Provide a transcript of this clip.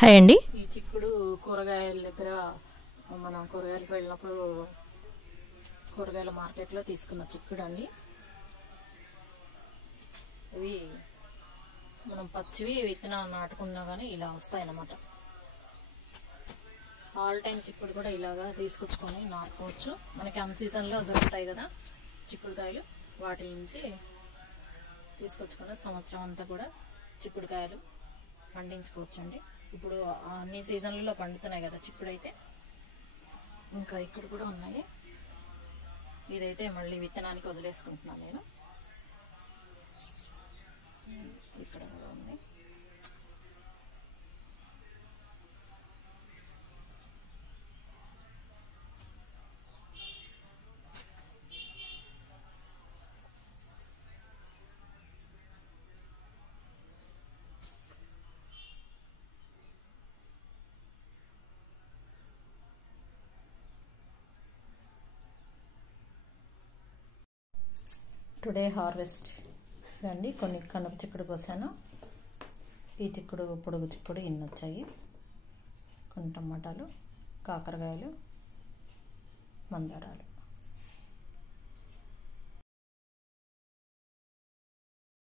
Hi అండి. ఈ చిక్కుడు కూరగాయల దగ్గర మనం కూరగాయలకు వెళ్ళినప్పుడు కూరగాయల మార్కెట్లో తీసుకున్న చిక్కుడు అండి. ఇవి మనం పచ్చివి విత్తనాలు నాటుకున్నా కానీ ఇలా వస్తాయన్నమాట. ఆల్ టైం చిక్కుడు కూడా ఇలాగా తీసుకొచ్చుకొని నాటుకోవచ్చు. మనకి అన్ సీజన్లో దొరుకుతాయి కదా చిక్కుడుకాయలు, వాటి నుంచి తీసుకొచ్చుకొని సంవత్సరం అంతా కూడా చిక్కుడుకాయలు పండించుకోవచ్చు అండి. ఇప్పుడు అన్ని సీజన్లలో పండుతున్నాయి కదా చిక్కుడు అయితే. ఇంకా ఇక్కడ కూడా ఉన్నాయి. ఇదైతే మళ్ళీ విత్తనానికి వదిలేసుకుంటున్నాను నేను. ఇక్కడ కూడా ఉంది. టుడే హార్వెస్ట్ అండి. కొన్ని కనుప చిక్కుడు కోసాను. ఈ చిక్కుడు పొడుగు చిక్కుడు ఇన్ని వచ్చాయి. కొన్ని టమాటాలు, కాకరకాయలు, మందారాలు.